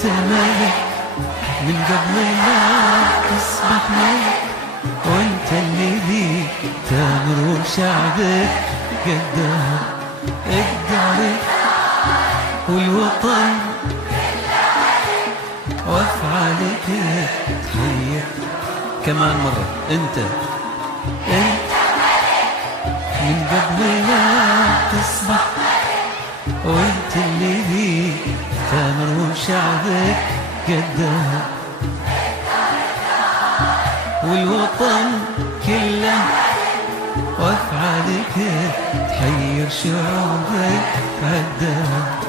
انت ملك من قبل ما تصبح ملك، وانت اللي ليك تامر وشعبك قدها الدار والوطن وافعالك تحية. كمان مرة انت من قبل ما تصبح، وانت اللي ليك تامر وشعبك قدها والوطن كله وافعالك تحير شعوبك عدها.